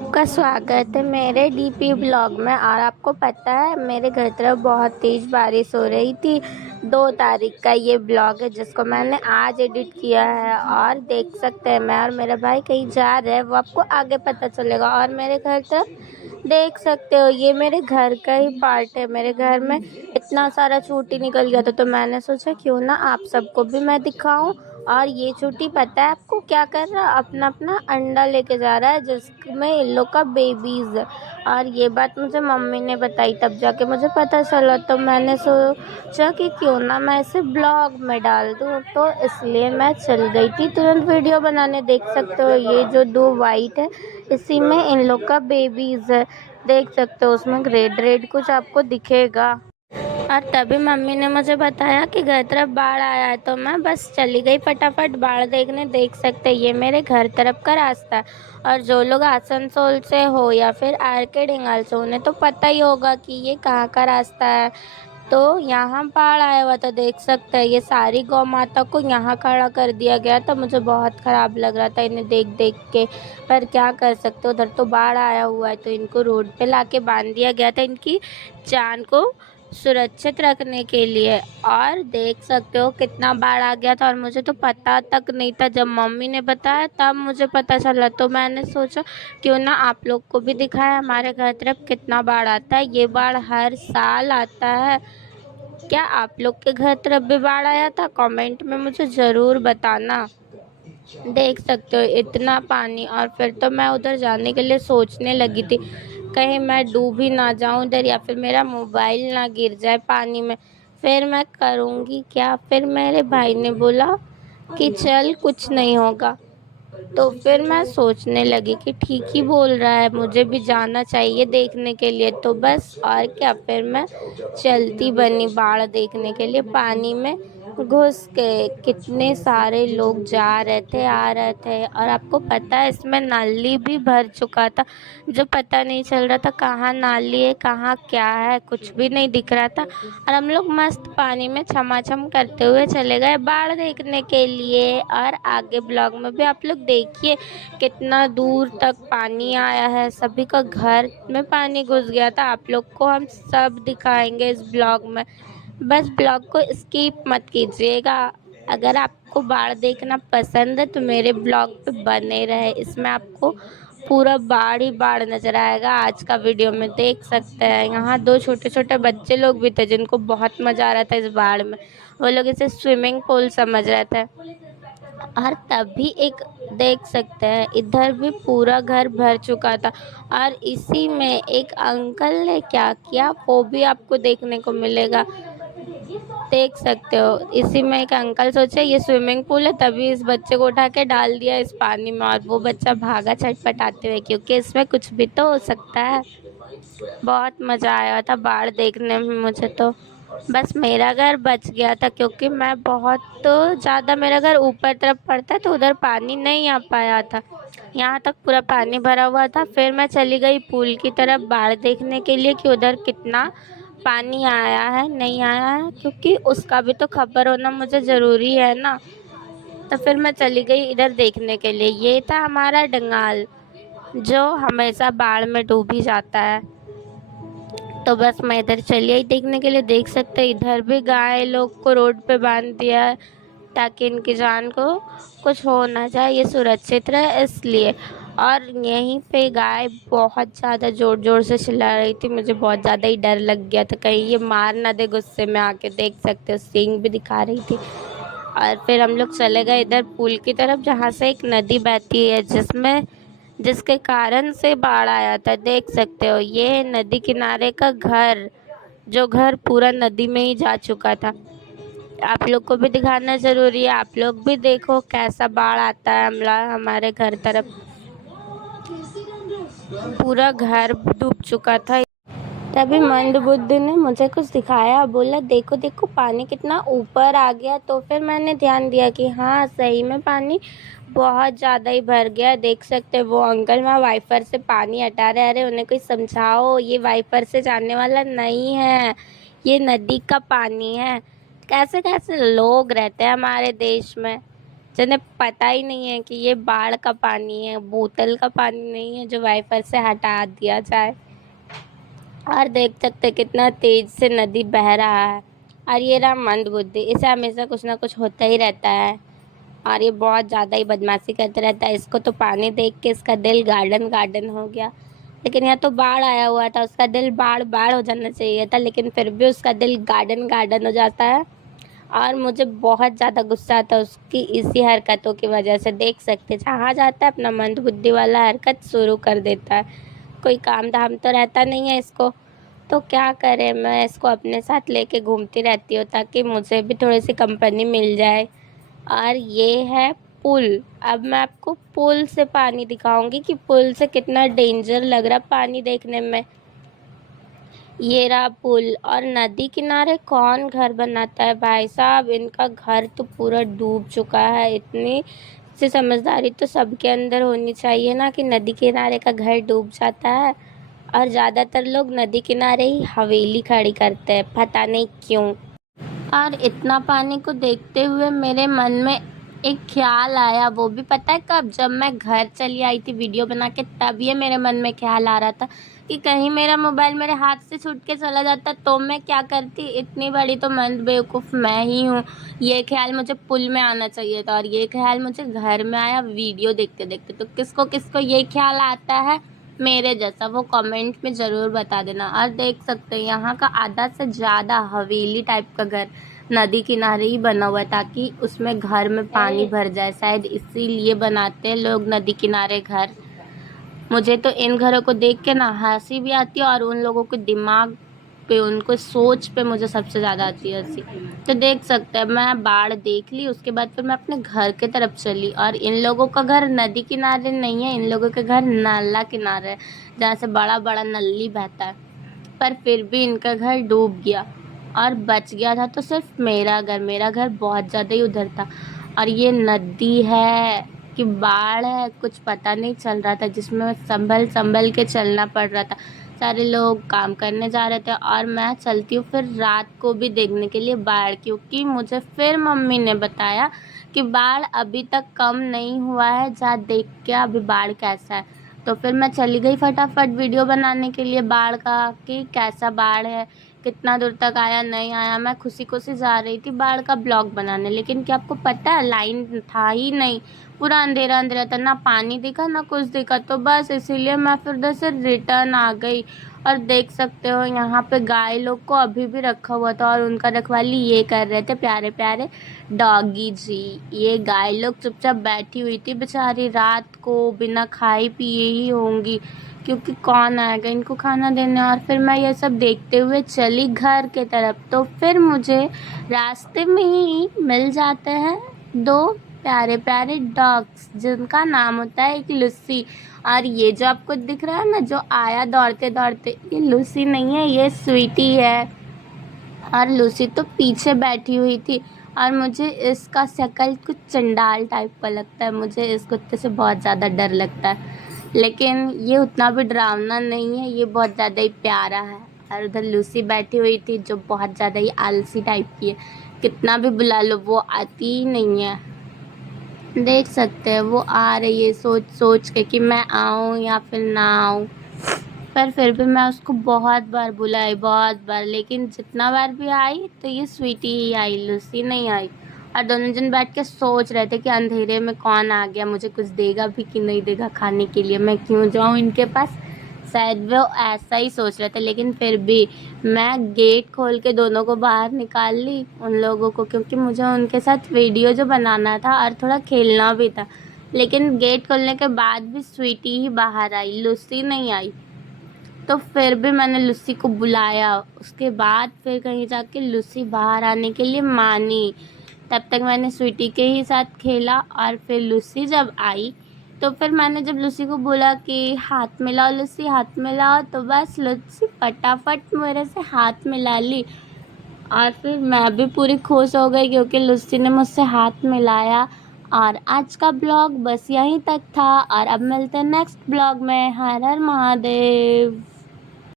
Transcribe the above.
आपका स्वागत है मेरे डीपी ब्लॉग में। और आपको पता है मेरे घर तरफ बहुत तेज़ बारिश हो रही थी। 2 तारीख का ये ब्लॉग है जिसको मैंने आज एडिट किया है। और देख सकते हैं मैं और मेरा भाई कहीं जा रहे हैं, वो आपको आगे पता चलेगा। और मेरे घर तरफ देख सकते हो ये मेरे घर का ही पार्ट है। मेरे घर में इतना सारा चूटी निकल गया था तो मैंने सोचा क्यों ना आप सबको भी मैं दिखाऊं। और ये चूटी पता है आपको क्या कर रहा है, अपना अपना अंडा लेके जा रहा है जिसमें इन लोग का बेबीज है। और ये बात मुझे मम्मी ने बताई तब जाके मुझे पता चला, तो मैंने सोचा कि क्यों ना मैं इसे ब्लॉग में डाल दूँ, तो इसलिए मैं चल गई थी तुरंत वीडियो बनाने। देख सकते हो ये जो 2 वाइट है इसी में इन लोग का बेबीज है। देख सकते हो उसमें रेड रेड कुछ आपको दिखेगा। और तभी मम्मी ने मुझे बताया कि घर तरफ बाढ़ आया है, तो मैं बस चली गई फटाफट बाढ़ देखने। देख सकते हैं ये मेरे घर तरफ का रास्ता है। और जो लोग आसनसोल से हो या फिर आर के डिंगाल से, उन्हें तो पता ही होगा कि ये कहाँ का रास्ता है। तो यहाँ बाढ़ आया हुआ था, देख सकते हैं ये सारी गौ माता को यहाँ खड़ा कर दिया गया था। मुझे बहुत ख़राब लग रहा था इन्हें देख देख के, पर क्या कर सकते हो, उधर तो बाढ़ आया हुआ है तो इनको रोड पे लाके बांध दिया गया था इनकी जान को सुरक्षित रखने के लिए। और देख सकते हो कितना बाढ़ आ गया था और मुझे तो पता तक नहीं था। जब मम्मी ने बताया तब मुझे पता चला, तो मैंने सोचा क्यों ना आप लोग को भी दिखाया हमारे घर तरफ कितना बाढ़ आता है। ये बाढ़ हर साल आता है। क्या आप लोग के घर तरफ भी बाढ़ आया था? कमेंट में मुझे ज़रूर बताना। देख सकते हो इतना पानी। और फिर तो मैं उधर जाने के लिए सोचने लगी थी कहीं मैं डूब ही ना जाऊं उधर, या फिर मेरा मोबाइल ना गिर जाए पानी में। फिर मैं करूँगी क्या? फिर मेरे भाई ने बोला कि चल कुछ नहीं होगा। तो फिर मैं सोचने लगी कि ठीक ही बोल रहा है, मुझे भी जाना चाहिए देखने के लिए। तो बस और क्या, फिर मैं चलती बनी बाढ़ देखने के लिए। पानी में घुस के कितने सारे लोग जा रहे थे आ रहे थे। और आपको पता है इसमें नाली भी भर चुका था, जो पता नहीं चल रहा था कहाँ नाली है कहाँ क्या है, कुछ भी नहीं दिख रहा था। और हम लोग मस्त पानी में छमाछम करते हुए चले गए बाढ़ देखने के लिए। और आगे ब्लॉग में भी आप लोग देखिए कितना दूर तक पानी आया है, सभी का घर में पानी घुस गया था। आप लोग को हम सब दिखाएंगे इस ब्लॉग में, बस ब्लॉग को स्किप मत कीजिएगा। अगर आपको बाढ़ देखना पसंद है तो मेरे ब्लॉग पे बने रहे, इसमें आपको पूरा बाढ़ ही बाढ़ नज़र आएगा। आज का वीडियो में देख सकते हैं यहाँ 2 छोटे छोटे बच्चे लोग भी थे जिनको बहुत मज़ा आ रहा था इस बाढ़ में। वो लोग इसे स्विमिंग पूल समझ रहे थे। और तभी एक देख सकते हैं इधर भी पूरा घर भर चुका था। और इसी में एक अंकल ने क्या किया वो भी आपको देखने को मिलेगा। देख सकते हो इसी में एक अंकल सोचे ये स्विमिंग पूल है, तभी इस बच्चे को उठा के डाल दिया इस पानी में। और वो बच्चा भागा छटपटाते हुए, क्योंकि इसमें कुछ भी तो हो सकता है। बहुत मज़ा आया था बाढ़ देखने में मुझे तो। बस मेरा घर बच गया था क्योंकि मैं बहुत तो ज़्यादा, मेरा घर ऊपर तरफ पड़ता है तो उधर पानी नहीं आ पाया था। यहाँ तक पूरा पानी भरा हुआ था। फिर मैं चली गई पुल की तरफ बाढ़ देखने के लिए कि उधर कितना पानी आया है नहीं आया है, क्योंकि उसका भी तो खबर होना मुझे ज़रूरी है ना। तो फिर मैं चली गई इधर देखने के लिए। ये था हमारा डंगाल जो हमेशा बाढ़ में डूब ही जाता है। तो बस मैं इधर चली आई देखने के लिए। देख सकते हैं इधर भी गाय लोग को रोड पे बांध दिया है ताकि इनकी जान को कुछ हो ना जाए, ये सुरक्षित रहे इसलिए। और यहीं पे गाय बहुत ज़्यादा ज़ोर ज़ोर से चिल्ला रही थी, मुझे बहुत ज़्यादा ही डर लग गया था कहीं ये मार ना दे गुस्से में आके। देख सकते हो सींग भी दिखा रही थी। और फिर हम लोग चले गए इधर पुल की तरफ जहाँ से एक नदी बहती है जिसके कारण से बाढ़ आया था। देख सकते हो ये नदी किनारे का घर, जो घर पूरा नदी में ही जा चुका था। आप लोग को भी दिखाना ज़रूरी है, आप लोग भी देखो कैसा बाढ़ आता है हमारे घर तरफ। पूरा घर डूब चुका था। तभी मंदबुद्धि ने मुझे कुछ दिखाया, बोला देखो देखो पानी कितना ऊपर आ गया। तो फिर मैंने ध्यान दिया कि हाँ सही में पानी बहुत ज़्यादा ही भर गया। देख सकते हैं वो अंकल वहाँ वाइपर से पानी हटा रहे। अरे उन्हें कोई समझाओ, ये वाइपर से जाने वाला नहीं है, ये नदी का पानी है। कैसे कैसे लोग रहते हैं हमारे देश में। जिन्हें पता ही नहीं है कि ये बाढ़ का पानी है, बोतल का पानी नहीं है जो वाइपर से हटा दिया जाए। और देख सकते हैं कितना तेज से नदी बह रहा है। और ये रहा मंदबुद्धि, इसे हमेशा कुछ ना कुछ होता ही रहता है और ये बहुत ज़्यादा ही बदमाशी करता रहता है। इसको तो पानी देख के इसका दिल गार्डन गार्डन हो गया, लेकिन यहाँ तो बाढ़ आया हुआ था, उसका दिल बाढ़ बाढ़ हो जाना चाहिए था, लेकिन फिर भी उसका दिल गार्डन गार्डन हो जाता है। और मुझे बहुत ज़्यादा गुस्सा आता है उसकी इसी हरकतों की वजह से। देख सकते जहाँ जाता है अपना मंदबुद्धि वाला हरकत शुरू कर देता है। कोई काम धाम तो रहता नहीं है इसको, तो क्या करें, मैं इसको अपने साथ लेके घूमती रहती हूँ ताकि मुझे भी थोड़ी सी कंपनी मिल जाए। और ये है पुल। अब मैं आपको पुल से पानी दिखाऊंगी कि पुल से कितना डेंजर लग रहा पानी देखने में। ये रहा पुल। और नदी किनारे कौन घर बनाता है भाई साहब, इनका घर तो पूरा डूब चुका है। इतनी सी समझदारी तो सबके अंदर होनी चाहिए ना कि नदी किनारे का घर डूब जाता है। और ज़्यादातर लोग नदी किनारे ही हवेली खड़ी करते हैं, पता नहीं क्यों। और इतना पानी को देखते हुए मेरे मन में एक ख्याल आया, वो भी पता है कब, जब मैं घर चली आई थी वीडियो बना के, तब ये मेरे मन में ख्याल आ रहा था कि कहीं मेरा मोबाइल मेरे हाथ से छूट के चला जाता तो मैं क्या करती। इतनी बड़ी तो मंद बेवकूफ़ मैं ही हूँ। ये ख्याल मुझे पुल में आना चाहिए था और ये ख्याल मुझे घर में आया वीडियो देखते देखते। तो किसको किसको ये ख्याल आता है मेरे जैसा, वो कमेंट में ज़रूर बता देना। और देख सकते हैं यहाँ का आधा से ज़्यादा हवेली टाइप का घर नदी किनारे ही बना हुआ है ताकि उसमें घर में पानी भर जाए, शायद इसीलिए बनाते हैं लोग नदी किनारे घर। मुझे तो इन घरों को देख के ना हंसी भी आती है और उन लोगों के दिमाग पे, उनको सोच पे मुझे सबसे ज़्यादा आती है हंसी। तो देख सकते हैं मैं बाढ़ देख ली, उसके बाद फिर मैं अपने घर के तरफ चली। और इन लोगों का घर नदी किनारे नहीं है, इन लोगों के घर नाला किनारे है जहाँ से बड़ा बड़ा नल्ली बहता है। पर फिर भी इनका घर डूब गया और बच गया था तो सिर्फ मेरा घर बहुत ज़्यादा ही उधर था। और ये नदी है कि बाढ़ है कुछ पता नहीं चल रहा था, जिसमें संभल संभल के चलना पड़ रहा था। सारे लोग काम करने जा रहे थे और मैं चलती हूँ फिर रात को भी देखने के लिए बाढ़, क्योंकि मुझे फिर मम्मी ने बताया कि बाढ़ अभी तक कम नहीं हुआ है, जा देख के अभी बाढ़ कैसा है। तो फिर मैं चली गई फटाफट वीडियो बनाने के लिए बाढ़ का, कि कैसा बाढ़ है, कितना दूर तक आया नहीं आया। मैं खुशी खुशी जा रही थी बाढ़ का ब्लॉग बनाने, लेकिन क्या आपको पता है लाइन था ही नहीं, पूरा अंधेरा अंधेरा था, ना पानी दिखा ना कुछ दिखा। तो बस इसीलिए मैं फिर उधर से रिटर्न आ गई। और देख सकते हो यहाँ पे गाय लोग को अभी भी रखा हुआ था और उनका रखवाली ये कर रहे थे प्यारे प्यारे डॉगी जी। ये गाय लोग चुपचाप बैठी हुई थी बेचारी, रात को बिना खाए पिए ही होंगी क्योंकि कौन आएगा इनको खाना देने। और फिर मैं ये सब देखते हुए चली घर के तरफ, तो फिर मुझे रास्ते में ही मिल जाते हैं दो प्यारे प्यारे डॉग्स जिनका नाम होता है एक लूसी। और ये जो आपको दिख रहा है ना जो आया दौड़ते दौड़ते, ये लूसी नहीं है, ये स्वीटी है। और लूसी तो पीछे बैठी हुई थी और मुझे इसका शक्ल कुछ चंडाल टाइप का लगता है, मुझे इस कुत्ते से बहुत ज़्यादा डर लगता है। लेकिन ये उतना भी डरावना नहीं है, ये बहुत ज़्यादा ही प्यारा है। और उधर लूसी बैठी हुई थी जो बहुत ज़्यादा ही आलसी टाइप की है, कितना भी बुला लो वो आती ही नहीं है। देख सकते हैं वो आ रही है सोच सोच के कि मैं आऊँ या फिर ना आऊँ। पर फिर भी मैं उसको बहुत बार बुलाई, बहुत बार, लेकिन जितना बार भी आई तो ये स्वीटी ही आई, लूसी नहीं आई। और दोनों जन बैठ के सोच रहे थे कि अंधेरे में कौन आ गया, मुझे कुछ देगा भी कि नहीं देगा खाने के लिए, मैं क्यों जाऊँ इनके पास। शायद वो ऐसा ही सोच रहे थे, लेकिन फिर भी मैं गेट खोल के दोनों को बाहर निकाल ली उन लोगों को, क्योंकि मुझे उनके साथ वीडियो जो बनाना था और थोड़ा खेलना भी था। लेकिन गेट खोलने के बाद भी स्वीटी ही बाहर आई, लूसी नहीं आई। तो फिर भी मैंने लूसी को बुलाया, उसके बाद फिर कहीं जाके लूसी बाहर आने के लिए मानी। तब तक मैंने स्वीटी के ही साथ खेला और फिर लूसी जब आई तो फिर मैंने जब लूसी को बोला कि हाथ मिलाओ लूसी हाथ मिलाओ, तो बस लूसी फटाफट मेरे से हाथ मिला ली। और फिर मैं भी पूरी खुश हो गई क्योंकि लूसी ने मुझसे हाथ मिलाया। और आज का ब्लॉग बस यहीं तक था और अब मिलते हैं नेक्स्ट ब्लॉग में। हर हर महादेव।